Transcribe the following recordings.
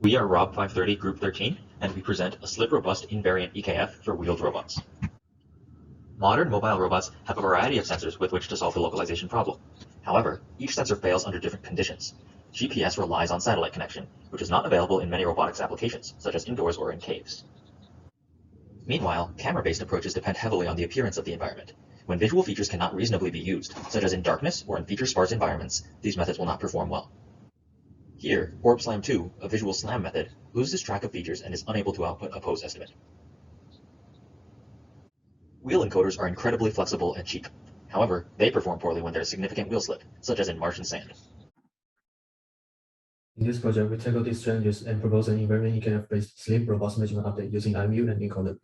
We are Rob 530 Group 13, and we present a slip-robust invariant EKF for wheeled robots. Modern mobile robots have a variety of sensors with which to solve the localization problem. However, each sensor fails under different conditions. GPS relies on satellite connection, which is not available in many robotics applications, such as indoors or in caves. Meanwhile, camera-based approaches depend heavily on the appearance of the environment. When visual features cannot reasonably be used, such as in darkness or in feature-sparse environments, these methods will not perform well. Here, Orb Slam 2, a visual slam method, loses track of features and is unable to output a pose estimate. Wheel encoders are incredibly flexible and cheap. However, they perform poorly when there is significant wheel slip, such as in marsh and sand. In this project, we tackle these challenges and propose an invariant EKF-based slip robust measurement update using IMU and encoder.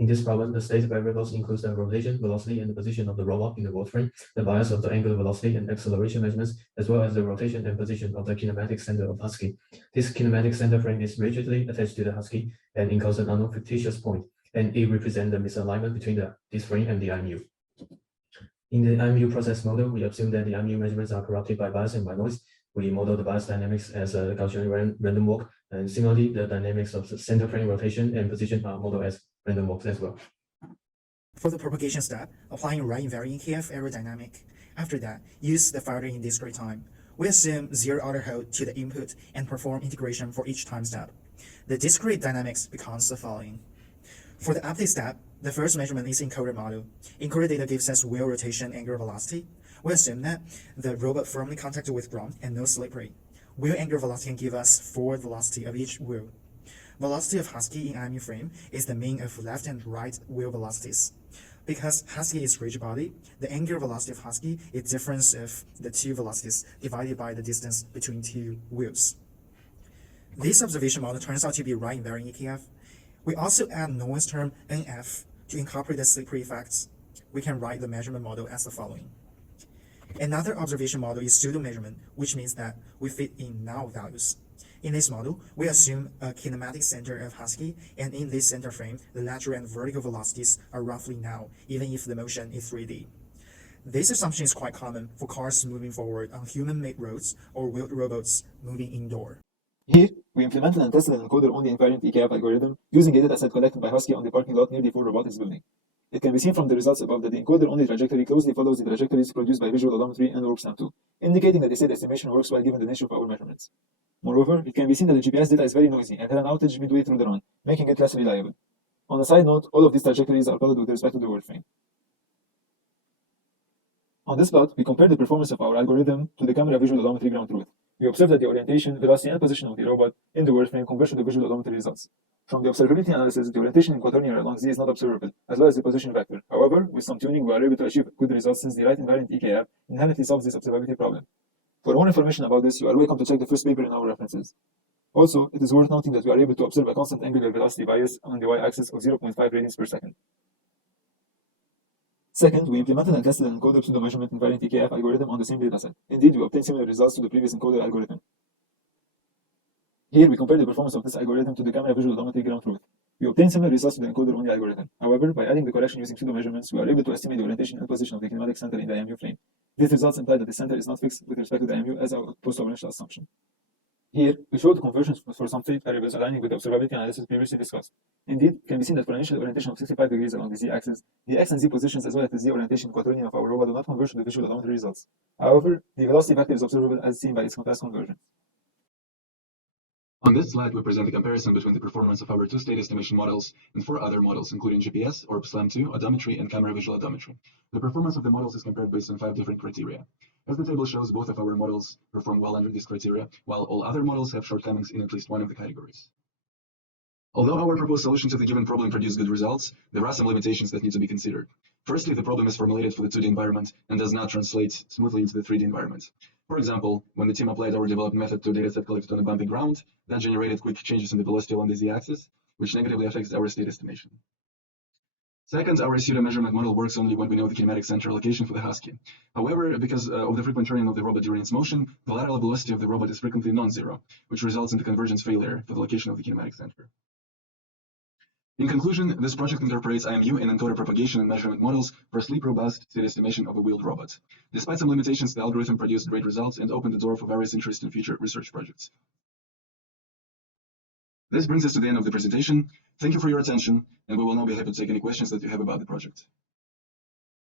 In this problem, the state variables include the rotation, velocity, and the position of the robot in the world frame, the bias of the angular velocity and acceleration measurements, as well as the rotation and position of the kinematic center of Husky. This kinematic center frame is rigidly attached to the Husky and encodes an unknown fictitious point, and it represents the misalignment between this frame and the IMU. In the IMU process model, we assume that the IMU measurements are corrupted by bias and by noise. We model the bias dynamics as a Gaussian random walk, and similarly, the dynamics of the center frame rotation and position are modeled as random walks as well. For the propagation step, applying right invariant EKF aerodynamic. After that, use the filter in discrete time. We assume zero order hold to the input and perform integration for each time step. The discrete dynamics becomes the following. For the update step, the first measurement is encoder model. Encoder data gives us wheel rotation angular velocity. We assume that the robot firmly contacted with ground and no slippery. Wheel angular velocity can give us forward velocity of each wheel. Velocity of Husky in IMU frame is the mean of left and right wheel velocities. Because Husky is rigid body, the angular velocity of Husky is difference of the two velocities divided by the distance between two wheels. This observation model turns out to be right invariant EKF. We also add noise term NF to incorporate the slippery effects. We can write the measurement model as the following. Another observation model is pseudo measurement, which means that we fit in null values. In this model, we assume a kinematic center of Husky, and in this center frame, the lateral and vertical velocities are roughly null, even if the motion is 3D. This assumption is quite common for cars moving forward on human-made roads or wheeled robots moving indoor. Here, we implemented and tested an encoder-only invariant EKF algorithm using a dataset collected by Husky on the parking lot near the Ford Robotics building. It can be seen from the results above that the encoder-only trajectory closely follows the trajectories produced by visual odometry and Orb Slam 2, indicating that the state estimation works well given the nature of our measurements. Moreover, it can be seen that the GPS data is very noisy and had an outage midway through the run, making it less reliable. On a side note, all of these trajectories are plotted with respect to the world frame. On this plot, we compare the performance of our algorithm to the camera visual odometry ground truth. We observe that the orientation, velocity, and position of the robot in the world frame converge to the visual odometry results. From the observability analysis, the orientation in quaternion along Z is not observable, as well as the position vector. However, with some tuning, we are able to achieve good results since the right invariant EKF inherently solves this observability problem. For more information about this, you are welcome to check the first paper in our references. Also, it is worth noting that we are able to observe a constant angular velocity bias on the y-axis of 0.5 radians per second. Second, we implemented and tested an encoder pseudo-measurement invariant EKF algorithm on the same dataset. Indeed, we obtained similar results to the previous encoder algorithm. Here, we compare the performance of this algorithm to the camera visual odometry ground truth. We obtained similar results to the encoder-only algorithm. However, by adding the correction using pseudo-measurements, we are able to estimate the orientation and position of the kinematic center in the IMU frame. These results imply that the center is not fixed with respect to the IMU as opposed to our initial assumption. Here, we showed conversions for some state variables aligning with the observability analysis previously discussed. Indeed, it can be seen that for an initial orientation of 65 degrees along the z-axis, the x and z positions as well as the z orientation quaternion of our robot do not converge to the visual odometry results. However, the velocity vector is observable as seen by its contrast conversion. On this slide, we present a comparison between the performance of our two state estimation models and four other models, including GPS, Orb Slam 2, odometry, and camera visual odometry. The performance of the models is compared based on 5 different criteria. As the table shows, both of our models perform well under these criteria, while all other models have shortcomings in at least one of the categories. Although our proposed solution to the given problem produced good results, there are some limitations that need to be considered. Firstly, the problem is formulated for the 2D environment and does not translate smoothly into the 3D environment. For example, when the team applied our developed method to a dataset collected on a bumpy ground, that generated quick changes in the velocity along the z-axis, which negatively affects our state estimation. Second, our pseudo measurement model works only when we know the kinematic center location for the Husky. However, because of the frequent turning of the robot during its motion, the lateral velocity of the robot is frequently non-zero, which results in the convergence failure for the location of the kinematic center. In conclusion, this project incorporates IMU and encoder propagation and measurement models for sleep-robust state estimation of a wheeled robot. Despite some limitations, the algorithm produced great results and opened the door for various interesting future research projects. This brings us to the end of the presentation. Thank you for your attention, and we will now be happy to take any questions that you have about the project.